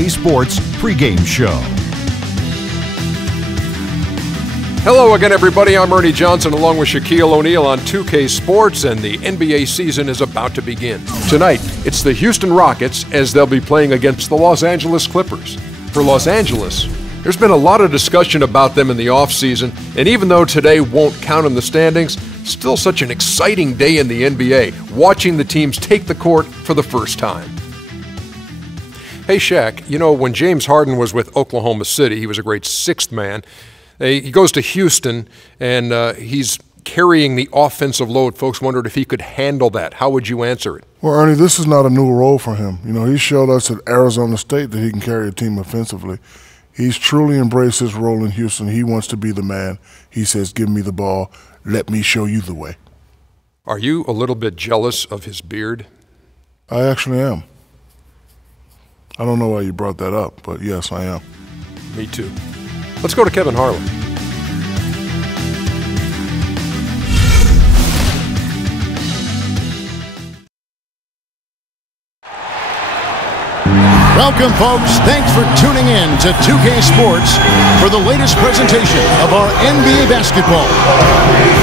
2K Sports pregame show. Hello again, everybody. I'm Ernie Johnson along with Shaquille O'Neal on 2K Sports, and the NBA season is about to begin. Tonight, it's the Houston Rockets as they'll be playing against the Los Angeles Clippers. For Los Angeles, there's been a lot of discussion about them in the offseason, and even though today won't count in the standings, still such an exciting day in the NBA, watching the teams take the court for the first time. Hey, Shaq, you know, when James Harden was with Oklahoma City, he was a great sixth man. He goes to Houston, and he's carrying the offensive load. Folks wondered if he could handle that. How would you answer it? Well, Ernie, this is not a new role for him. You know, he showed us at Arizona State that he can carry a team offensively. He's truly embraced his role in Houston. He wants to be the man. He says, give me the ball. Let me show you the way. Are you a little bit jealous of his beard? I actually am. I don't know why you brought that up, but yes, I am. Me too. Let's go to Kevin Harlan. Welcome, folks. Thanks for tuning in to 2K Sports for the latest presentation of our NBA basketball.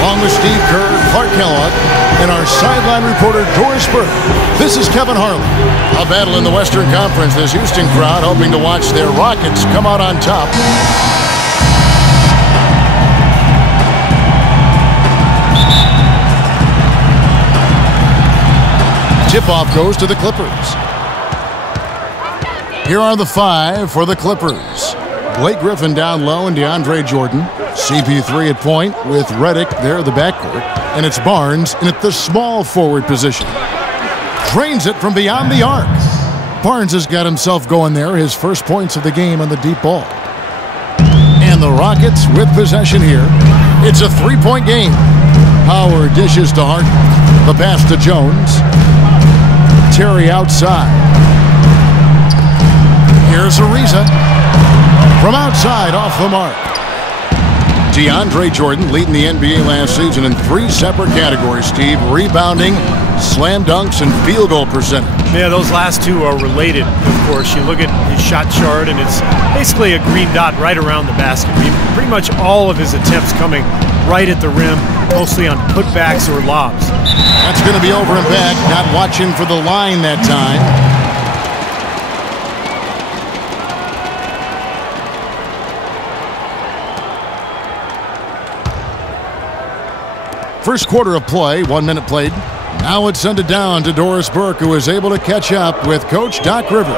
Along with Steve Kerr, Clark Kellogg, and our sideline reporter, Doris Burke, this is Kevin Harlan. A battle in the Western Conference. This Houston crowd hoping to watch their Rockets come out on top. Tip-off goes to the Clippers. Here are the five for the Clippers. Blake Griffin down low and DeAndre Jordan. CP3 at point with Redick there at the backcourt. And it's Barnes in at the small forward position. Drains it from beyond the arc. Barnes has got himself going there. His first points of the game on the deep ball. And the Rockets with possession here. It's a three-point game. Howard dishes to Harden. The pass to Jones. Terry outside. Here's Ariza. From outside, off the mark. DeAndre Jordan leading the NBA last season in three separate categories, Steve. Rebounding, slam dunks, and field goal percentage. Yeah, those last two are related, of course. You look at his shot chart, and it's basically a green dot right around the basket. Pretty much all of his attempts coming right at the rim, mostly on putbacks or lobs. That's going to be over and back. Not watching for the line that time. First quarter of play, 1 minute played. Now it's sent it down to Doris Burke, who is able to catch up with Coach Doc Rivers.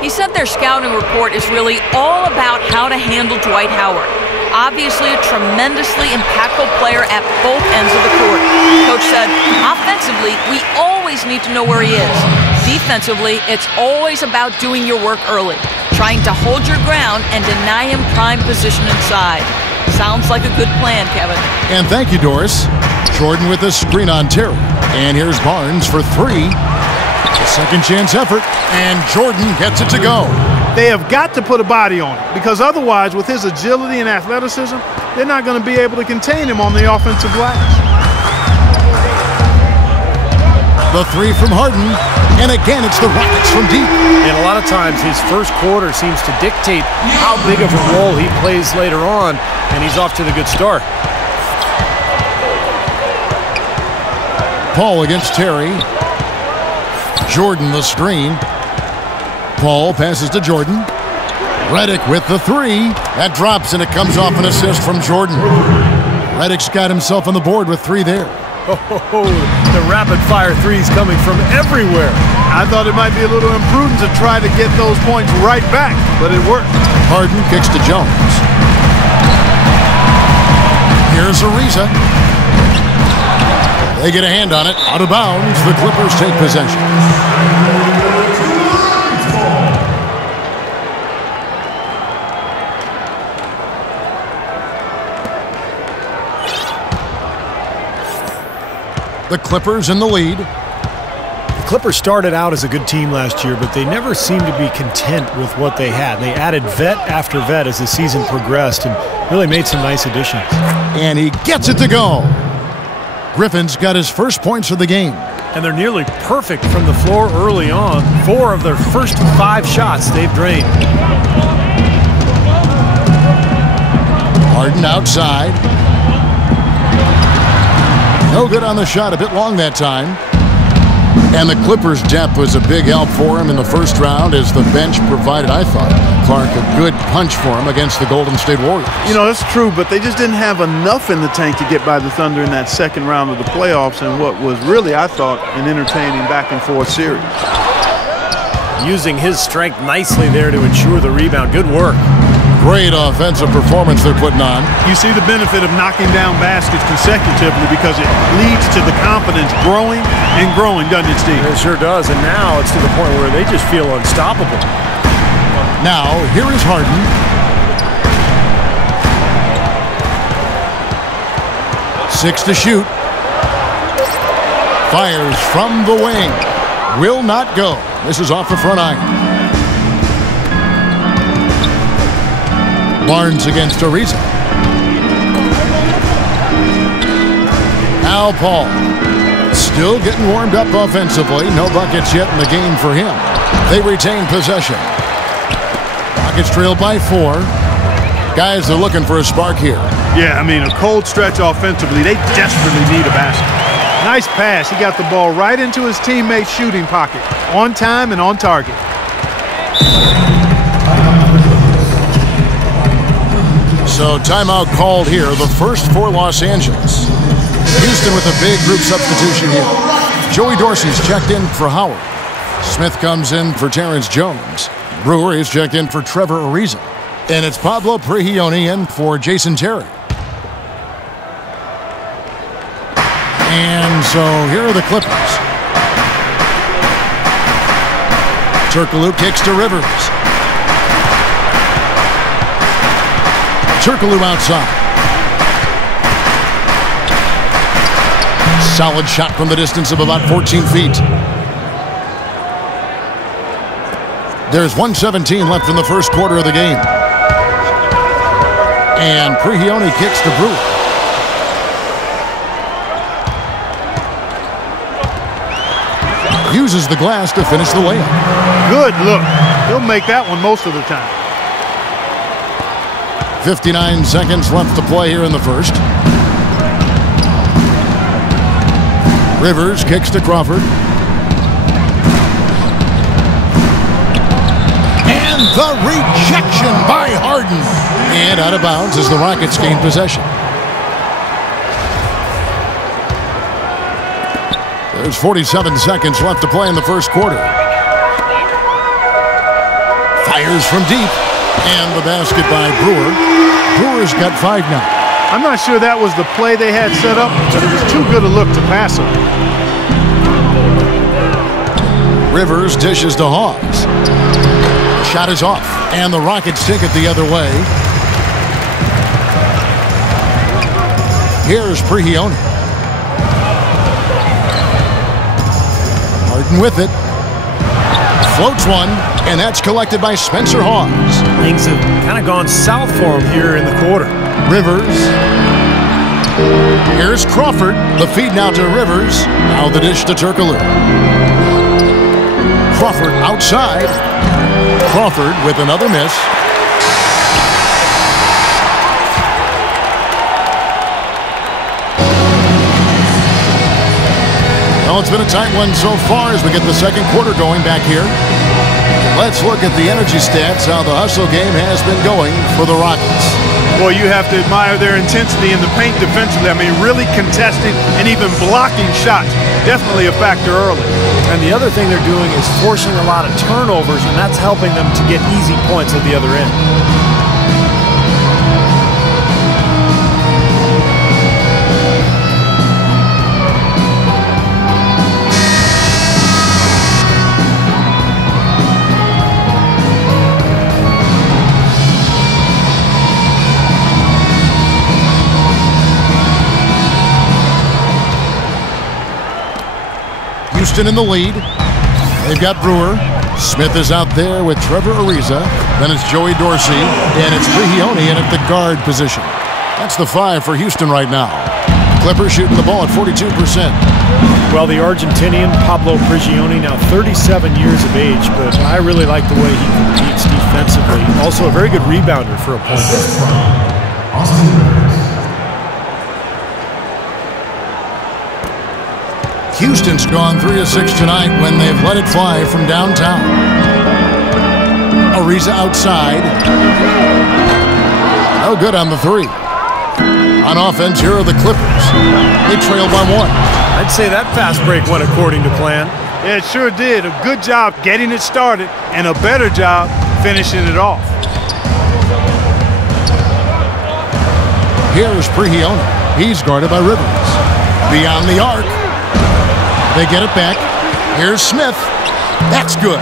He said their scouting report is really all about how to handle Dwight Howard. Obviously a tremendously impactful player at both ends of the court. Coach said, offensively, we always need to know where he is. Defensively, it's always about doing your work early, trying to hold your ground and deny him prime position inside. Sounds like a good plan, Kevin. And thank you, Doris. Jordan with a screen on Terry. And here's Barnes for three. A second chance effort. And Jordan gets it to go. They have got to put a body on it, because otherwise, with his agility and athleticism, they're not going to be able to contain him on the offensive glass. The three from Harden. And again, it's the Rockets from deep. And a lot of times his first quarter seems to dictate how big of a role he plays later on, and he's off to the good start. Paul against Terry. Jordan the screen. Paul passes to Jordan. Redick with the three. That drops, and it comes off an assist from Jordan. Redick's got himself on the board with three there. Oh, the rapid-fire threes coming from everywhere. I thought it might be a little imprudent to try to get those points right back, but it worked. Harden kicks to Jones. Here's Ariza. They get a hand on it. Out of bounds. The Clippers take possession. The Clippers in the lead. The Clippers started out as a good team last year, but they never seemed to be content with what they had. They added vet after vet as the season progressed and really made some nice additions. And he gets it to go. Griffin's got his first points of the game. And they're nearly perfect from the floor early on. 4 of their first 5 shots they've drained. Harden outside. No good on the shot, a bit long that time. And the Clippers' depth was a big help for him in the first round as the bench provided, I thought, Clark, a good punch for him against the Golden State Warriors. You know, that's true, but they just didn't have enough in the tank to get by the Thunder in that second round of the playoffs and what was really, I thought, an entertaining back-and-forth series. Using his strength nicely there to ensure the rebound. Good work. Great offensive performance they're putting on. You see the benefit of knocking down baskets consecutively because it leads to the confidence growing and growing, doesn't it, Steve? It sure does, and now it's to the point where they just feel unstoppable. Now, here is Harden. 6 to shoot. Fires from the wing. Will not go. This is off the front iron. Barnes against Ariza. Al Paul still getting warmed up offensively. No buckets yet in the game for him. They retain possession. Rockets trailed by 4. Guys are looking for a spark here. Yeah, I mean, a cold stretch offensively. They desperately need a basket. Nice pass. He got the ball right into his teammate's shooting pocket. On time and on target. So timeout called here, the first for Los Angeles. Houston with a big group substitution here. Joey Dorsey's checked in for Howard. Smith comes in for Terrence Jones. Brewer is checked in for Trevor Ariza. And it's Pablo Prigioni in for Jason Terry. And so here are the Clippers. Turkoglu kicks to Rivers. Turkoglu outside. Solid shot from the distance of about 14 feet. There's 1:17 left in the first quarter of the game. And Prigioni kicks to Brewer. Uses the glass to finish the layup. Good look. He'll make that one most of the time. 59 seconds left to play here in the first. Rivers kicks to Crawford. And the rejection by Harden. And out of bounds as the Rockets gain possession. There's 47 seconds left to play in the first quarter. Fires from deep. And the basket by Brewer. Brewer's got 5 now. I'm not sure that was the play they had set up, but it was too good a look to pass him. Rivers dishes to Hawes. Shot is off, and the Rockets take it the other way. Here's Prigioni. Harden with it. Floats one, and that's collected by Spencer Hawes. Things have kind of gone south for him here in the quarter. Rivers. Here's Crawford. The feed now to Rivers. Now the dish to Turkoglu. Crawford outside. Crawford with another miss. Well, it's been a tight one so far as we get the second quarter going back here. Let's look at the energy stats, how the hustle game has been going for the Rockets. Boy, you have to admire their intensity in the paint defensively. I mean, really contesting and even blocking shots. Definitely a factor early. And the other thing they're doing is forcing a lot of turnovers, and that's helping them to get easy points at the other end. Houston in the lead. They've got Brewer. Smith is out there with Trevor Ariza. Then it's Joey Dorsey. And it's Prigioni in at the guard position. That's the 5 for Houston right now. Clippers shooting the ball at 42%. Well, the Argentinian, Pablo Prigioni, now 37 years of age, but I really like the way he competes defensively. Also a very good rebounder for opponents. Houston's gone 3 of 6 tonight when they've let it fly from downtown. Ariza outside. No good on the three. On offense, here are the Clippers. They trail by 1. I'd say that fast break went according to plan. Yeah, it sure did. A good job getting it started and a better job finishing it off. Here's Prigioni. He's guarded by Rivers. Beyond the arc. They get it back. Here's Smith. That's good.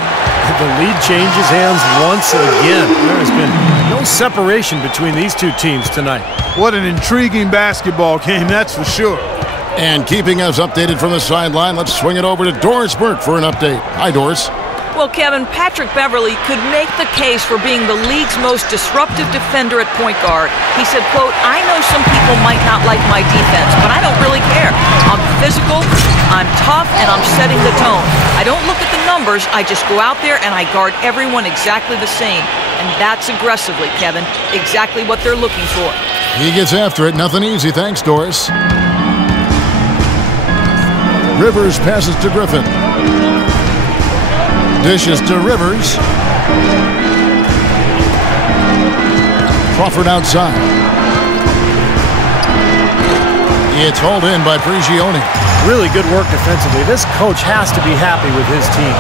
The lead changes hands once again. There has been no separation between these two teams tonight. What an intriguing basketball game, that's for sure. And keeping us updated from the sideline, let's swing it over to Doris Burke for an update. Hi, Doris. Well, Kevin, Patrick Beverley could make the case for being the league's most disruptive defender at point guard. He said, quote, "I know some people might not like my defense, but I don't really care. I'm physical, I'm tough, and I'm setting the tone. I don't look at the numbers, I just go out there and I guard everyone exactly the same. And that's aggressively, Kevin, exactly what they're looking for." He gets after it. Nothing easy. Thanks, Doris. Rivers passes to Griffin. Dishes to Rivers. Crawford outside. It's hauled in by Prigioni. Really good work defensively. This coach has to be happy with his team.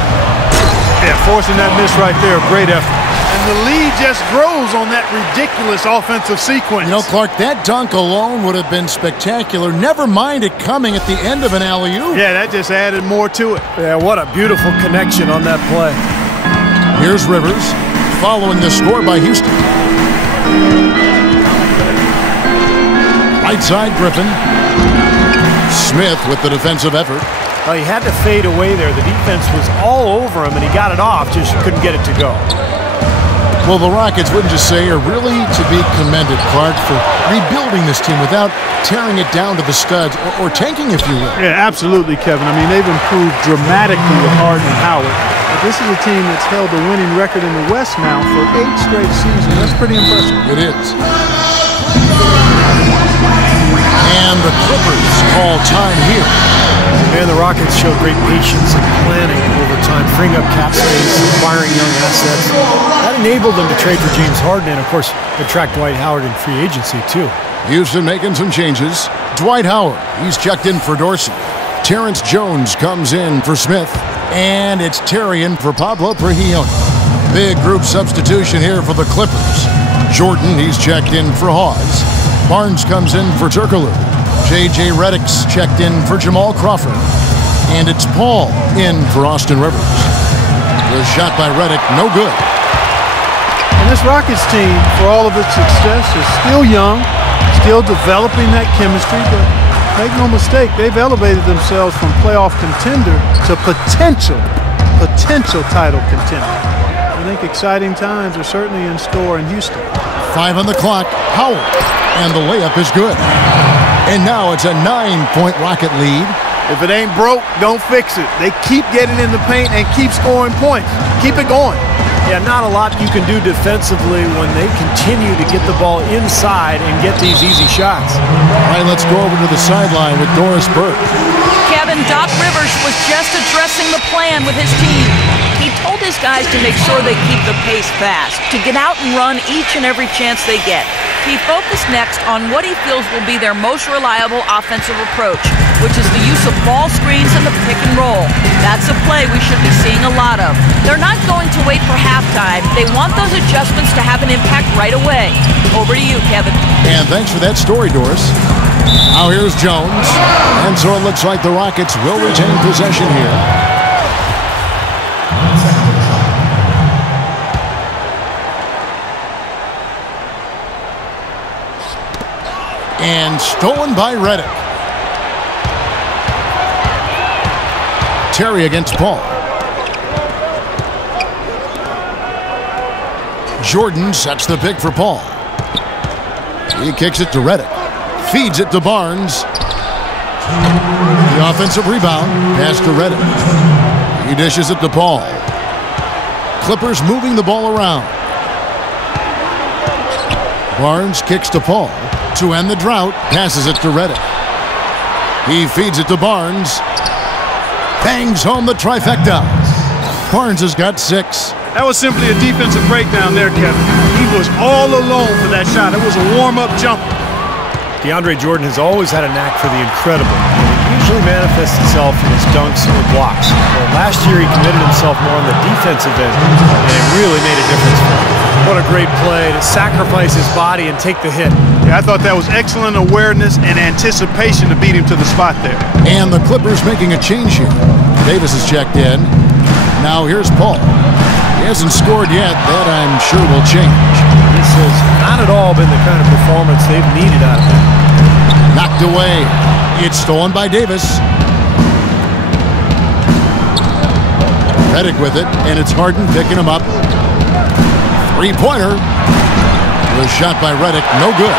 Yeah, forcing that miss right there, great effort. And the lead just grows on that ridiculous offensive sequence. You know, Clark, that dunk alone would have been spectacular. Never mind it coming at the end of an alley-oop. Yeah, that just added more to it. Yeah, what a beautiful connection on that play. Here's Rivers, following the score by Houston. Right side, Griffin. Smith with the defensive effort. Well, he had to fade away there. The defense was all over him, and he got it off, just couldn't get it to go. Well, the Rockets, wouldn't you say, are really to be commended, Clark, for rebuilding this team without tearing it down to the studs or tanking, if you will. Yeah, absolutely, Kevin. I mean, they've improved dramatically with Harden and Howard. But this is a team that's held the winning record in the West now for 8 straight seasons. That's pretty impressive. It is. And the Clippers call time here. And the Rockets showed great patience and planning over time, freeing up cap space, acquiring young assets. That enabled them to trade for James Harden and, of course, attract Dwight Howard in free agency, too. Houston making some changes. Dwight Howard, he's checked in for Dorsey. Terrence Jones comes in for Smith. And it's Terry in for Pablo Prigioni. Big group substitution here for the Clippers. Jordan, he's checked in for Hawes. Barnes comes in for Turkoglu. J.J. Redick's checked in for Jamal Crawford. And it's Paul in for Austin Rivers. The shot by Redick, no good. And this Rockets team, for all of its success, is still young, still developing that chemistry, but make no mistake, they've elevated themselves from playoff contender to potential title contender. I think exciting times are certainly in store in Houston. 5 on the clock, Howard, and the layup is good. And now it's a 9-point Rocket lead. If it ain't broke, don't fix it. They keep getting in the paint and keep scoring points. Keep it going. Yeah, not a lot you can do defensively when they continue to get the ball inside and get these easy shots. All right, let's go over to the sideline with Doris Burke. Kevin, Doc Rivers was just addressing the plan with his team. He told his guys to make sure they keep the pace fast, to get out and run each and every chance they get. He focused next on what he feels will be their most reliable offensive approach, which is the use of ball screens and the pick and roll. That's a play we should be seeing a lot of. They're not going to wait for halftime. They want those adjustments to have an impact right away. Over to you, Kevin. And thanks for that story, Doris. Now here's Jones. And so it looks like the Rockets will retain possession here. And stolen by Redick. Terry against Paul. Jordan sets the pick for Paul. He kicks it to Redick. Feeds it to Barnes. The offensive rebound, pass to Redick. He dishes it to Paul. Clippers moving the ball around. Barnes kicks to Paul. To end the drought, passes it to Redick. He feeds it to Barnes. Bangs home the trifecta. Barnes has got 6. That was simply a defensive breakdown there, Kevin. He was all alone for that shot. It was a warm-up jumper. DeAndre Jordan has always had a knack for the incredible, and it usually manifests itself in his dunks or blocks. Well, last year he committed himself more on the defensive end, and it really made a difference for him. What a great play to sacrifice his body and take the hit. Yeah, I thought that was excellent awareness and anticipation to beat him to the spot there. And the Clippers making a change here. Davis has checked in. Now here's Paul. He hasn't scored yet. That, I'm sure, will change. This has not at all been the kind of performance they've needed out of him. Knocked away. It's stolen by Davis. Redick with it, and it's Harden picking him up. Three-pointer was shot by Redick. No good.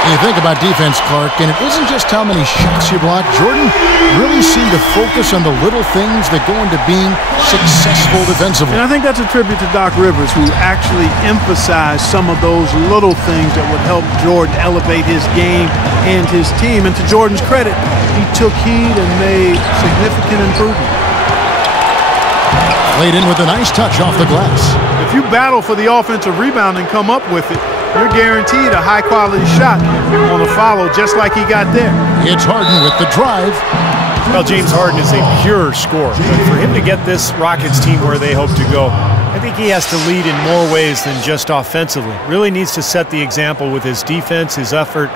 And you think about defense, Clark, and it isn't just how many shots you block. Jordan really seemed to focus on the little things that go into being successful defensively. And I think that's a tribute to Doc Rivers, who actually emphasized some of those little things that would help Jordan elevate his game and his team. And to Jordan's credit, he took heed and made significant improvement. Played in with a nice touch off the glass. If you battle for the offensive rebound and come up with it, you're guaranteed a high-quality shot on a follow, just like he got there. It's Harden with the drive. Well, James Harden is a pure scorer, but for him to get this Rockets team where they hope to go, I think he has to lead in more ways than just offensively. Really needs to set the example with his defense, his effort,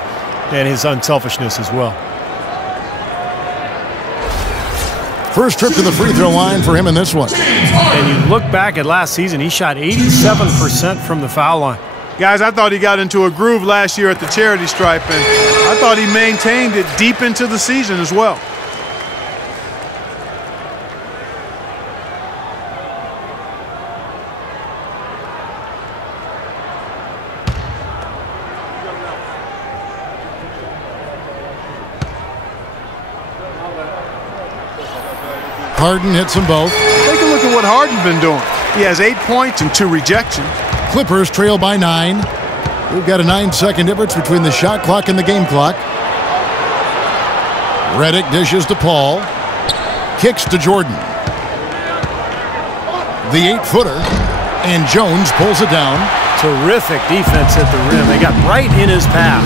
and his unselfishness as well. First trip to the free throw line for him in this one. And you look back at last season, he shot 87% from the foul line. Guys, I thought he got into a groove last year at the charity stripe, and I thought he maintained it deep into the season as well. Harden hits them both. Take a look at what Harden's been doing. He has 8 points and 2 rejections. Clippers trail by 9. We've got a 9-second difference between the shot clock and the game clock. Redick dishes to Paul. Kicks to Jordan. The 8-footer. And Jones pulls it down. Terrific defense at the rim. They got right in his path.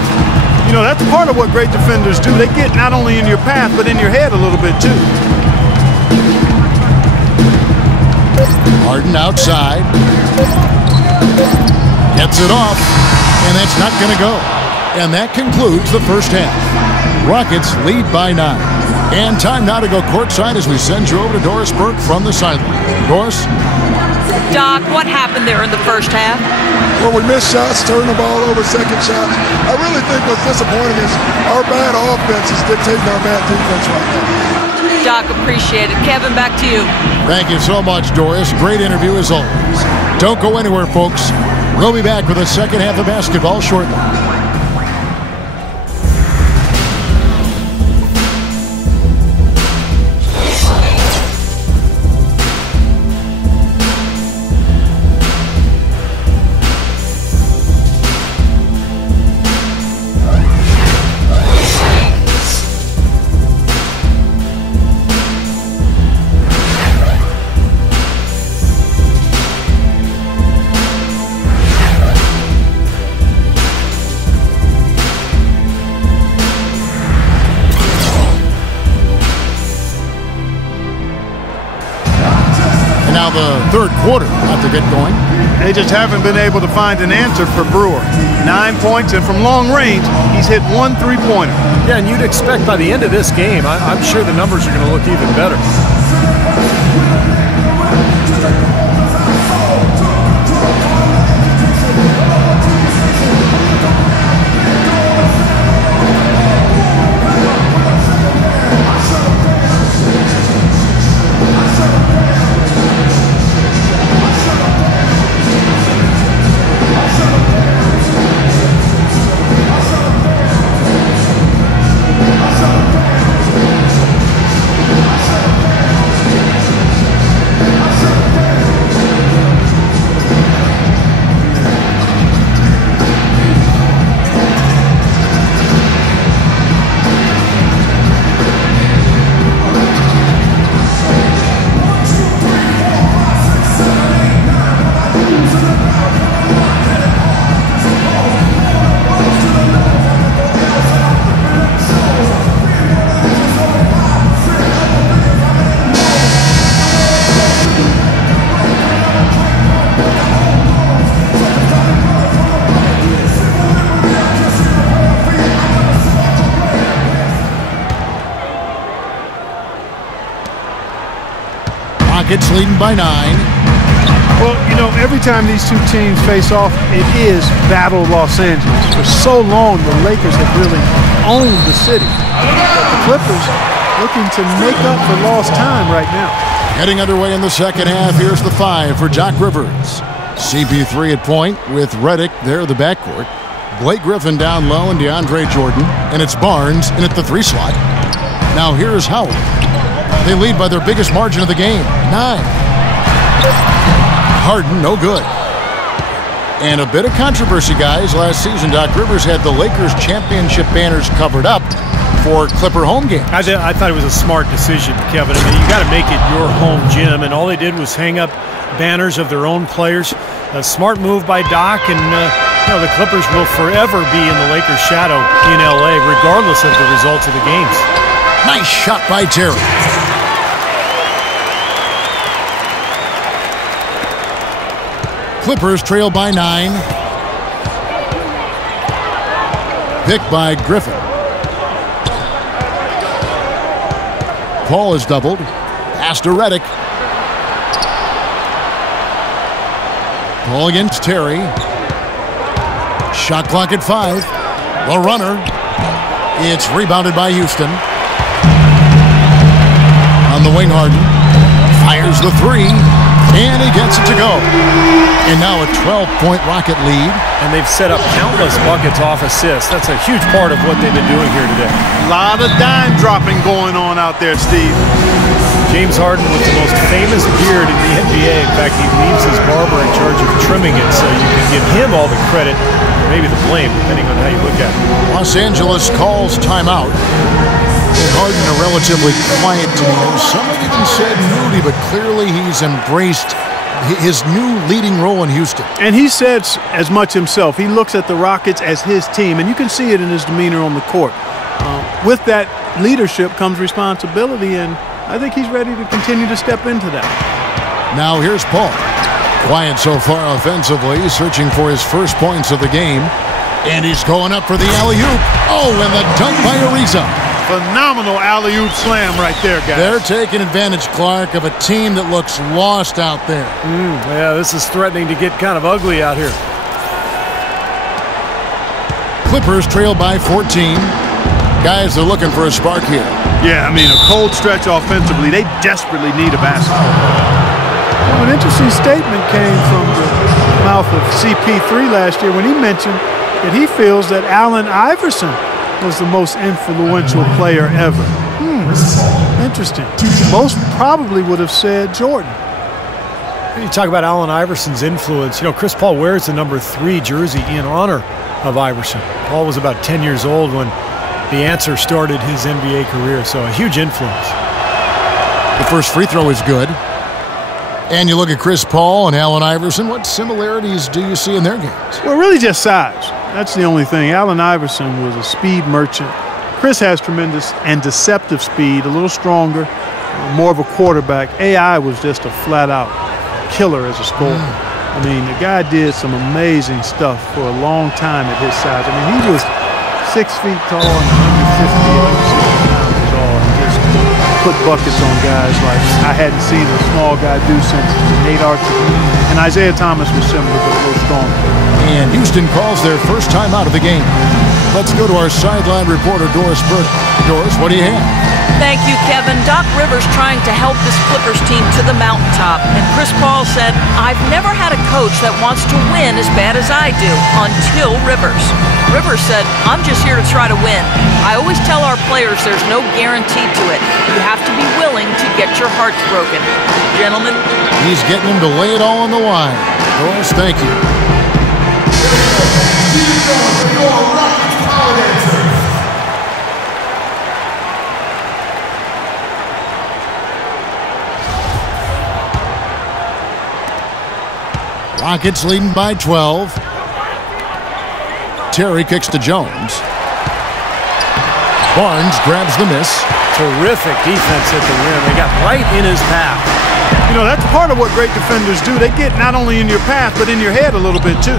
You know, that's part of what great defenders do. They get not only in your path, but in your head a little bit too. Harden outside. Gets it off. And that's not going to go. And that concludes the first half. Rockets lead by 9. And time now to go courtside as we send you over to Doris Burke from the sideline. Doris? Doc, what happened there in the first half? Well, we missed shots, turned the ball over, second shots. I really think what's disappointing is our bad offense is dictating our bad defense right now. Doc, appreciate it. Kevin, back to you. Thank you so much, Doris. Great interview as always. Don't go anywhere, folks. We'll be back with the second half of basketball shortly. The third quarter about to get going. They just haven't been able to find an answer for Brewer. 9 points, and from long range, he's hit 1 3-pointer. Yeah, and you'd expect by the end of this game, I'm sure the numbers are going to look even better. Rockets leading by 9. Well, you know, every time these two teams face off, it is Battle Los Angeles. For so long, the Lakers have really owned the city. But the Clippers looking to make up for lost time right now. Getting underway in the second half. Here's the 5 for Doc Rivers. CP3 at point with Redick there in the backcourt. Blake Griffin down low and DeAndre Jordan. And it's Barnes in at the 3 slot. Now here's Howard. They lead by their biggest margin of the game, 9. Harden, no good. And a bit of controversy, guys. Last season, Doc Rivers had the Lakers championship banners covered up for Clipper home games. I thought it was a smart decision, Kevin. I mean, you got to make it your home gym, and all they did was hang up banners of their own players. A smart move by Doc, and you know, the Clippers will forever be in the Lakers' shadow in LA, regardless of the results of the games. Nice shot by Terry. Clippers trail by 9. Pick by Griffin. Paul is doubled. Pass to Redick. Paul against Terry. Shot clock at 5. The runner. It's rebounded by Houston. On the wing, Harden fires the 3. And he gets it to go. And now a 12-point Rocket lead. And they've set up countless buckets off assists. That's a huge part of what they've been doing here today. A lot of dime dropping going on out there, Steve. James Harden with the most famous beard in the NBA. In fact, he leaves his barber in charge of trimming it, so you can give him all the credit, or maybe the blame, depending on how you look at it. Los Angeles calls timeout. Harden a relatively quiet demeanor. Some even said moody, but clearly he's embraced his new leading role in Houston. And he said as much himself. He looks at the Rockets as his team, and you can see it in his demeanor on the court. With that leadership comes responsibility, and I think he's ready to continue to step into that. Now here's Paul. Quiet so far offensively, searching for his first points of the game. And he's going up for the alley-oop. Oh, and the dunk by Ariza. Phenomenal alley-oop slam right there, guys. They're taking advantage, Clark, of a team that looks lost out there. Yeah, this is threatening to get kind of ugly out here. Clippers trail by 14. Guys, they're looking for a spark here. Yeah, I mean, a cold stretch offensively. They desperately need a basket. An interesting statement came from the mouth of CP3 last year when he mentioned that he feels that Allen Iverson was the most influential player ever. Interesting. Most probably would have said Jordan. You talk about Allen Iverson's influence. You know, Chris Paul wears the number 3 jersey in honor of Iverson. Paul was about 10 years old when the answer started his NBA career, so a huge influence. The first free throw is good. And you look at Chris Paul and Allen Iverson, what similarities do you see in their games? Well, really just size. That's the only thing. Allen Iverson was a speed merchant. Chris has tremendous and deceptive speed, a little stronger, more of a quarterback. AI was just a flat-out killer as a scorer. I mean, the guy did some amazing stuff for a long time at his size. I mean, he was 6 feet tall and 150, 160 pounds tall, and just put buckets on guys like I hadn't seen a small guy do since Nate Archibald. And Isaiah Thomas was similar, but a little stronger. And Houston calls their first time out of the game. Let's go to our sideline reporter, Doris Burke. Doris, what do you have? Thank you, Kevin. Doc Rivers trying to help this Clippers team to the mountaintop. And Chris Paul said, I've never had a coach that wants to win as bad as I do, until Rivers. Rivers said, I'm just here to try to win. I always tell our players there's no guarantee to it. You have to be willing to get your hearts broken. Gentlemen. He's getting them to lay it all on the line. Doris, thank you. Rockets leading by 12. Terry kicks to Jones. Barnes grabs the miss. Terrific defense at the rim. They got right in his path. You know, that's part of what great defenders do. They get not only in your path, but in your head a little bit too.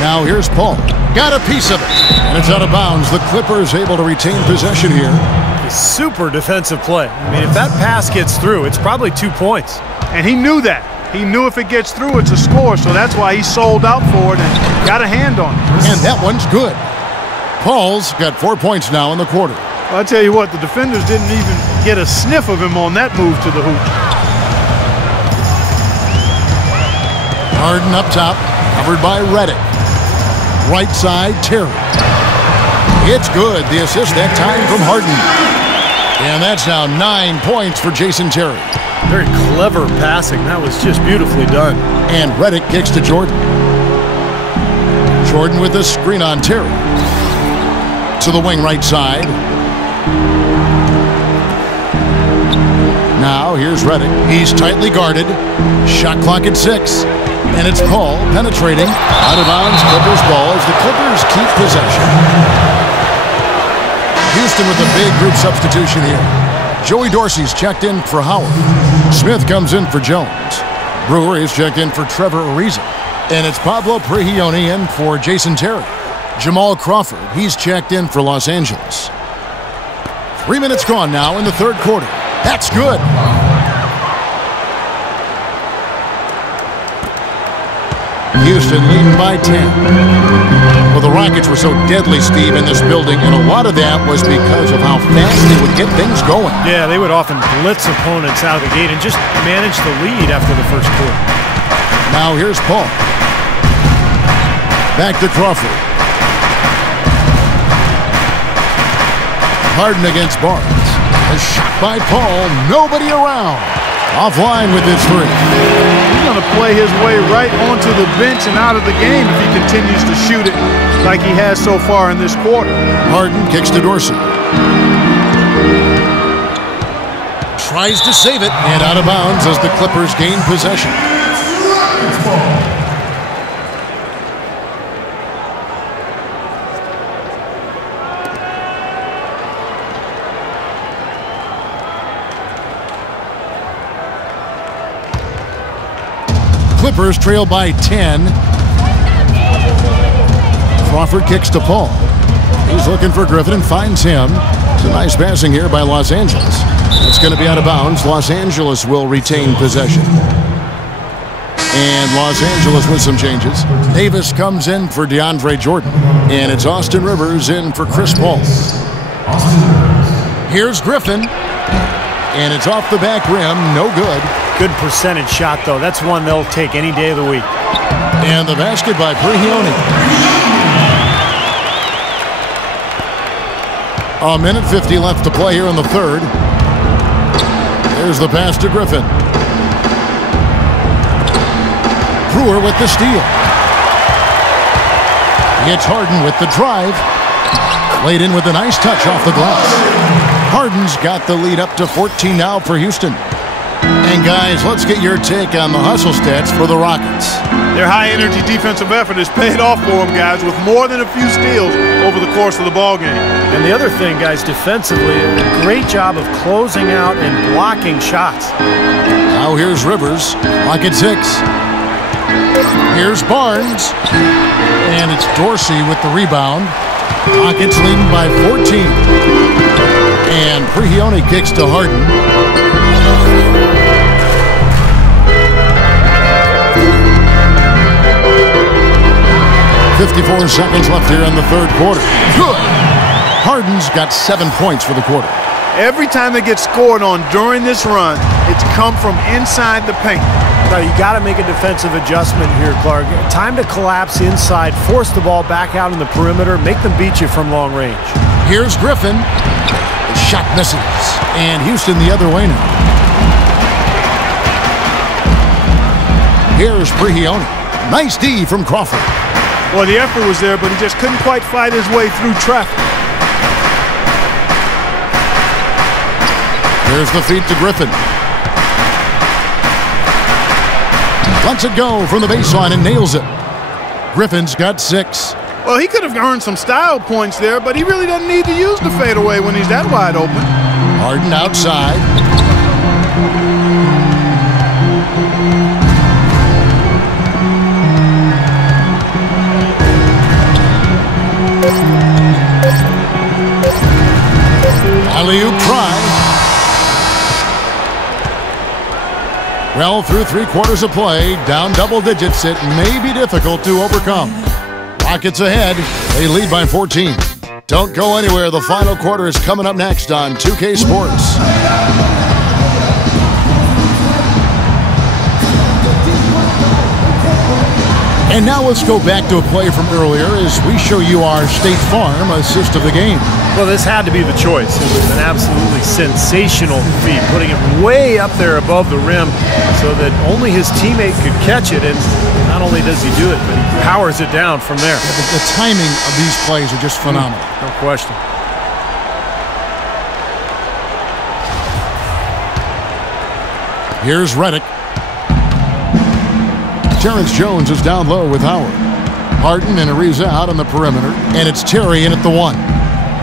Now here's Paul. Got a piece of it. And it's out of bounds. The Clippers able to retain possession here. A super defensive play. I mean, if that pass gets through, it's probably 2 points. And he knew that. He knew if it gets through, it's a score, so that's why he sold out for it and got a hand on it. And that one's good. Paul's got 4 points now in the quarter. Well, I'll tell you what, the defenders didn't even get a sniff of him on that move to the hoop. Harden up top, covered by Redick. Right side, Terry. It's good. The assist that time from Harden. And that's now 9 points for Jason Terry. Very clever passing. That was just beautifully done. And Redick kicks to Jordan. Jordan with a screen on Terry. To the wing right side. Now here's Redick. He's tightly guarded. Shot clock at 6. And it's Paul penetrating. Out of bounds, Clippers ball as the Clippers keep possession. Houston with a big group substitution here. Joey Dorsey's checked in for Howard. Smith comes in for Jones. Brewer is checked in for Trevor Ariza. And it's Pablo Prigioni in for Jason Terry. Jamal Crawford, he's checked in for Los Angeles. 3 minutes gone now in the third quarter. That's good. Houston leading by 10. Well, the Rockets were so deadly, Steve, in this building, and a lot of that was because of how fast they would get things going. Yeah, they would often blitz opponents out of the gate and just manage the lead after the first quarter. Now here's Paul. Back to Crawford. Harden against Barnes. A shot by Paul. Nobody around. Offline with his three. He's going to play his way right onto the bench and out of the game if he continues to shoot it like he has so far in this quarter. Harden kicks to Dorsey. Tries to save it. And out of bounds as the Clippers gain possession. Clippers trail by 10. Crawford kicks to Paul. He's looking for Griffin and finds him. It's a nice passing here by Los Angeles. It's going to be out of bounds. Los Angeles will retain possession. And Los Angeles with some changes. Davis comes in for DeAndre Jordan. And it's Austin Rivers in for Chris Paul. Here's Griffin. And it's off the back rim. No good. Good percentage shot, though. That's one they'll take any day of the week. And the basket by Prigioni. A minute 50 left to play here in the third. There's the pass to Griffin. Brewer with the steal. It's Harden with the drive. Laid in with a nice touch off the glass. Harden's got the lead up to 14 now for Houston. And guys, let's get your take on the hustle stats for the Rockets. Their high-energy defensive effort has paid off for them, guys, with more than a few steals over the course of the ballgame. And the other thing, guys, defensively, a great job of closing out and blocking shots. Now here's Rivers, clock at 6. Here's Barnes. And it's Dorsey with the rebound. Rockets leading by 14. And Prigioni kicks to Harden. 54 seconds left here in the third quarter. Good. Harden's got 7 points for the quarter. Every time they get scored on during this run, it's come from inside the paint. Now, you got to make a defensive adjustment here, Clark. Time to collapse inside, force the ball back out in the perimeter, make them beat you from long range. Here's Griffin. The shot misses. And Houston the other way now. Here's Prigioni. Nice D from Crawford. Well, the effort was there, but he just couldn't quite fight his way through traffic. Here's the feed to Griffin. Lets it go from the baseline and nails it. Griffin's got 6. Well, he could have earned some style points there, but he really doesn't need to use the fadeaway when he's that wide open. Harden outside. Alley-oop try. Well, through 3 quarters of play, down double digits, it may be difficult to overcome. Rockets ahead. They lead by 14. Don't go anywhere. The final quarter is coming up next on 2K Sports. And now let's go back to a play from earlier as we show you our State Farm assist of the game. Well, this had to be the choice. It was an absolutely sensational feat, putting it way up there above the rim so that only his teammate could catch it. And not only does he do it, but he powers it down from there. The timing of these plays are just phenomenal. No question. Here's Redick. Terrence Jones is down low with Howard. Harden and Ariza out on the perimeter, and it's Terry in at the 1.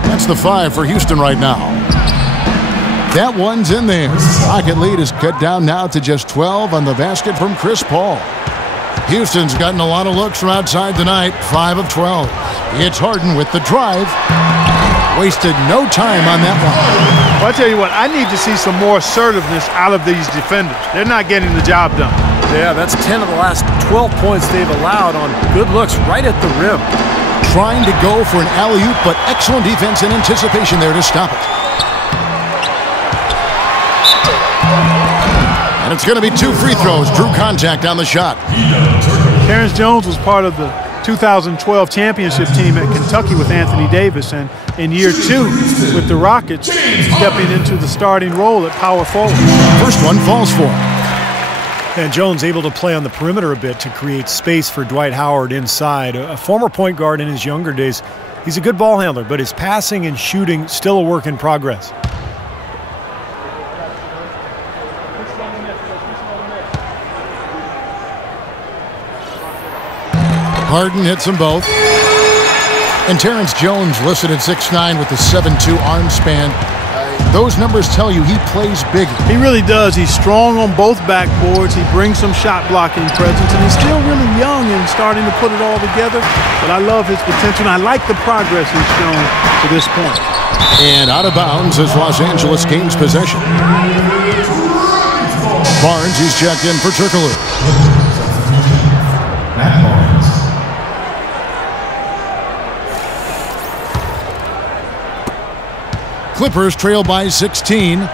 That's the 5 for Houston right now. That one's in there. Rocket lead is cut down now to just 12 on the basket from Chris Paul. Houston's gotten a lot of looks from outside tonight, 5 of 12. It's Harden with the drive. Wasted no time on that one. Well, I tell you what, I need to see some more assertiveness out of these defenders. They're not getting the job done. Yeah, that's 10 of the last 12 points they've allowed on good looks right at the rim. Trying to go for an alley-oop, but excellent defense and anticipation there to stop it. And it's going to be 2 free throws. Drew contact on the shot. Terrence Jones was part of the 2012 championship team at Kentucky with Anthony Davis, and in year 2 with the Rockets, stepping into the starting role at power forward. First one falls for him. And Jones able to play on the perimeter a bit to create space for Dwight Howard inside. A former point guard in his younger days, he's a good ball handler, but his passing and shooting still a work in progress. Harden hits them both. And Terrence Jones listed at 6'9" with the 7'2" arm span. Those numbers tell you he plays big. He really does. He's strong on both backboards. He brings some shot blocking presence, and he's still really young and starting to put it all together. But I love his potential, and I like the progress he's shown to this point. And out of bounds as Los Angeles gains possession. Barnes, he's checked in for Turkoglu. Clippers trail by 16.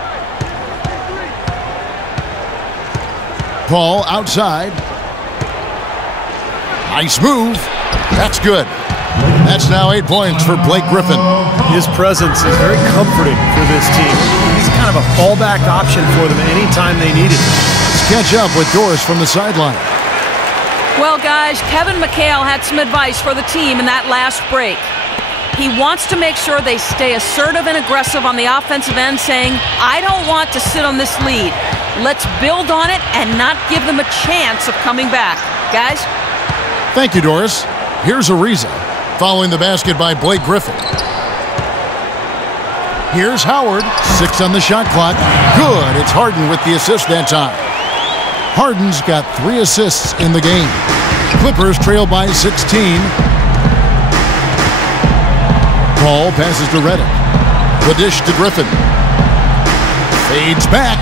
Paul outside. Nice move. That's good. That's now 8 points for Blake Griffin. His presence is very comforting for this team. He's kind of a fallback option for them anytime they need it. Let's catch up with Doris from the sideline. Well, guys, Kevin McHale had some advice for the team in that last break. He wants to make sure they stay assertive and aggressive on the offensive end, saying, I don't want to sit on this lead. Let's build on it and not give them a chance of coming back. Guys? Thank you, Doris. Here's Ariza, following the basket by Blake Griffin. Here's Howard, 6 on the shot clock. Good, it's Harden with the assist that time. Harden's got 3 assists in the game. Clippers trail by 16. Paul passes to Redick. The dish to Griffin. Fades back.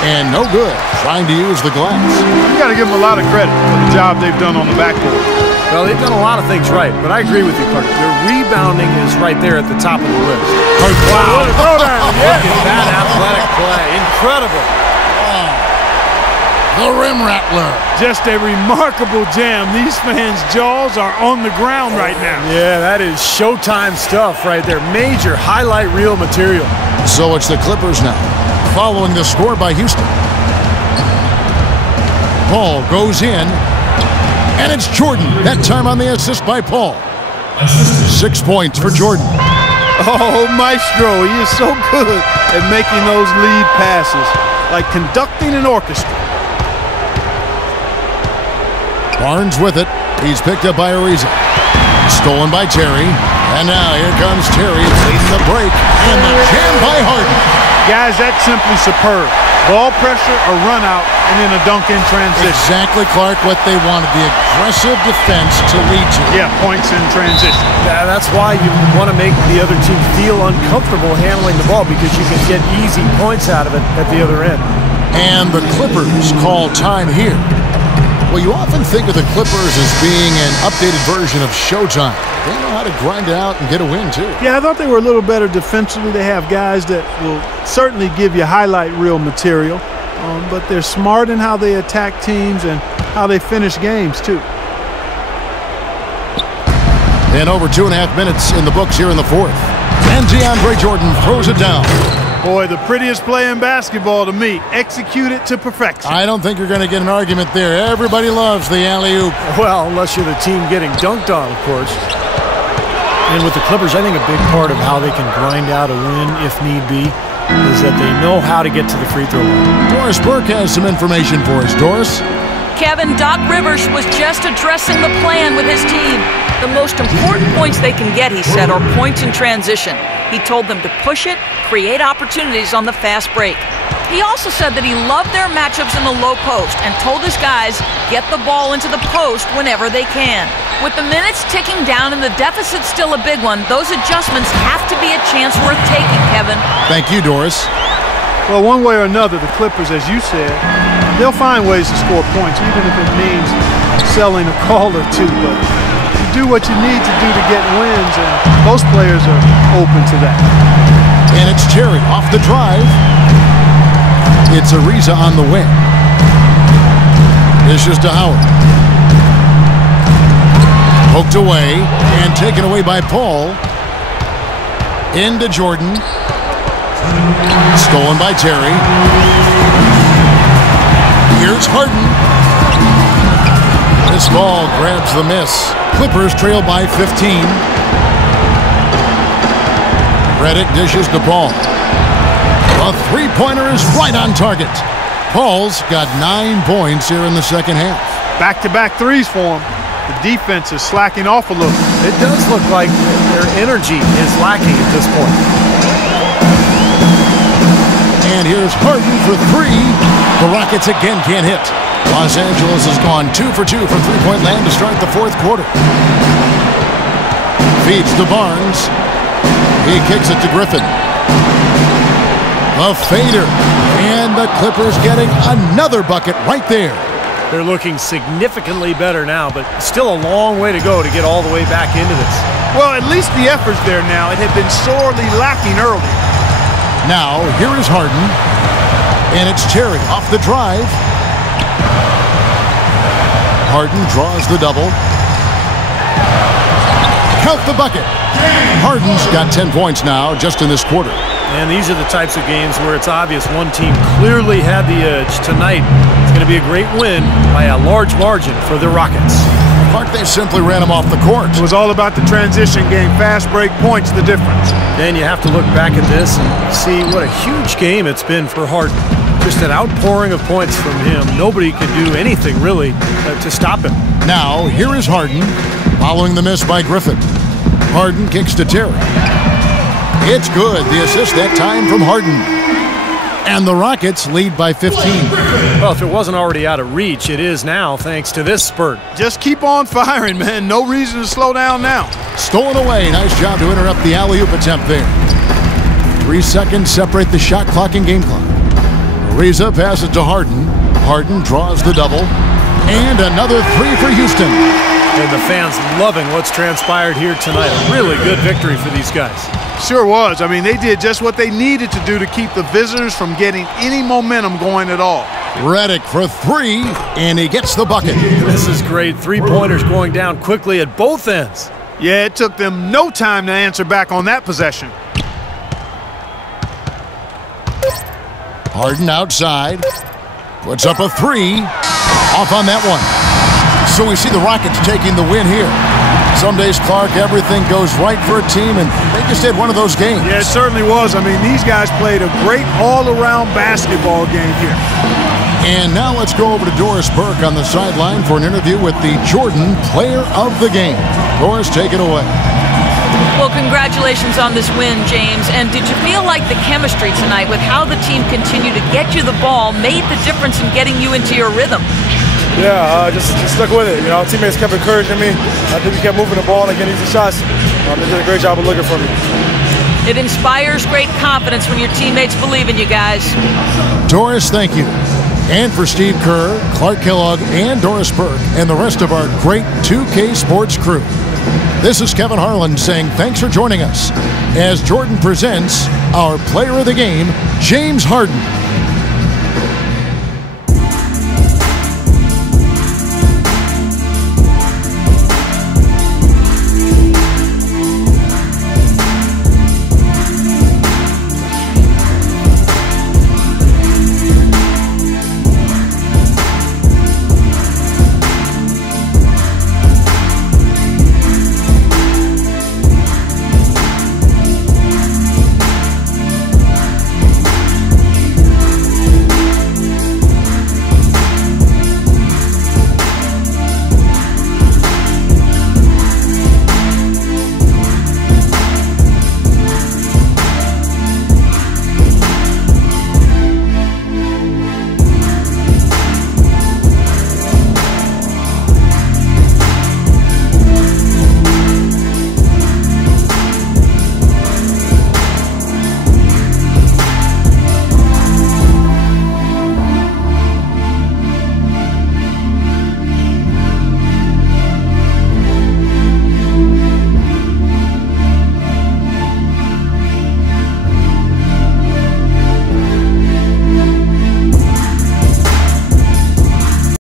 And no good. Trying to use the glass. You got to give them a lot of credit for the job they've done on the backboard. Well, they've done a lot of things right, but I agree with you, Clark. Their rebounding is right there at the top of the list. Wow, what a throwdown. Look at that athletic play. Incredible. The rim rattler. Just a remarkable jam. These fans' jaws are on the ground right now. Yeah, that is Showtime stuff right there. Major highlight reel material. So it's the Clippers now, following the score by Houston. Paul goes in, and it's Jordan. That time on the assist by Paul. 6 points for Jordan. Oh, Maestro, he is so good at making those lead passes, like conducting an orchestra. Barnes with it. He's picked up by Ariza. Stolen by Terry. And now here comes Terry leading the break. And the jam by Harden. Guys, that's simply superb. Ball pressure, a run out, and then a dunk in transition. Exactly, Clark, what they wanted. The aggressive defense to lead to. Yeah, points in transition. Yeah, that's why you want to make the other team feel uncomfortable handling the ball, because you can get easy points out of it at the other end. And the Clippers call time here. Well, you often think of the Clippers as being an updated version of Showtime. They know how to grind it out and get a win, too. Yeah, I thought they were a little better defensively. They have guys that will certainly give you highlight reel material, but they're smart in how they attack teams and how they finish games, too. And over 2.5 minutes in the books here in the fourth. And DeAndre Jordan throws it down. Boy, the prettiest play in basketball to me. Execute it to perfection. I don't think you're going to get an argument there. Everybody loves the alley-oop. Well, unless you're the team getting dunked on, of course. And with the Clippers, I think a big part of how they can grind out a win, if need be, is that they know how to get to the free throw line. Doris Burke has some information for us. Doris? Kevin, Doc Rivers was just addressing the plan with his team. The most important points they can get, he said, are points in transition. He told them to push it, create opportunities on the fast break. He also said that he loved their matchups in the low post and told his guys, get the ball into the post whenever they can. With the minutes ticking down and the deficit still a big one, those adjustments have to be a chance worth taking, Kevin. Thank you, Doris. Well, one way or another, the Clippers, as you said, they'll find ways to score points, even if it means selling a call or two. But you do what you need to do to get wins, and most players are open to that. And it's Terry off the drive. It's Ariza on the wing. This is to Howard. Poked away and taken away by Paul. Into Jordan. Stolen by Terry. Here's Harden. This ball grabs the miss. Clippers trail by 15. Redick dishes the ball. A three-pointer is right on target. Paul's got 9 points here in the second half. Back-to-back threes for him. The defense is slacking off a little. It does look like their energy is lacking at this point. And here's Harden for 3. The Rockets again can't hit. Los Angeles has gone 2 for 2 from three-point land to start the fourth quarter. Feeds to Barnes. He kicks it to Griffin. A fader. And the Clippers getting another bucket right there. They're looking significantly better now, but still a long way to go to get all the way back into this. Well, at least the effort's there now. It had been sorely lacking earlier. Now, here is Harden. And it's Terry off the drive. Harden draws the double. Count the bucket. Harden's got 10 points now just in this quarter. And these are the types of games where it's obvious one team clearly had the edge. Tonight, it's going to be a great win by a large margin for the Rockets. Clark, they simply ran him off the court. It was all about the transition game. Fast break points, the difference. Then you have to look back at this and see what a huge game it's been for Harden. Just an outpouring of points from him. Nobody could do anything, really, to stop him. Now, here is Harden, following the miss by Griffin. Harden kicks to Terry. It's good. The assist that time from Harden. And the Rockets lead by 15. Well, if it wasn't already out of reach, it is now, thanks to this spurt. Just keep on firing, man. No reason to slow down now. Stolen away. Nice job to interrupt the alley-oop attempt there. 3 seconds separate the shot clock and game clock. Ariza passes to Harden. Harden draws the double. And another 3 for Houston. And the fans loving what's transpired here tonight. A really good victory for these guys. Sure was. I mean, they did just what they needed to do to keep the visitors from getting any momentum going at all. Redick for 3, and he gets the bucket. This is great. 3-pointers going down quickly at both ends. Yeah, it took them no time to answer back on that possession. Harden outside. Puts up a 3. Off on that one. So we see the Rockets taking the win here. Some days, Clark, everything goes right for a team, and they just had one of those games. Yeah, it certainly was. I mean, these guys played a great all-around basketball game here. And now let's go over to Doris Burke on the sideline for an interview with the Jordan Player of the Game. Doris, take it away. Well, congratulations on this win, James. And did you feel like the chemistry tonight with how the team continued to get you the ball made the difference in getting you into your rhythm? Yeah, just stuck with it. You know, teammates kept encouraging me. I think we kept moving the ball and getting easy shots. They did a great job of looking for me. It inspires great confidence when your teammates believe in you guys. Doris, thank you. And for Steve Kerr, Clark Kellogg, and Doris Burke, and the rest of our great 2K Sports crew. This is Kevin Harlan saying thanks for joining us as Jordan presents our player of the game, James Harden.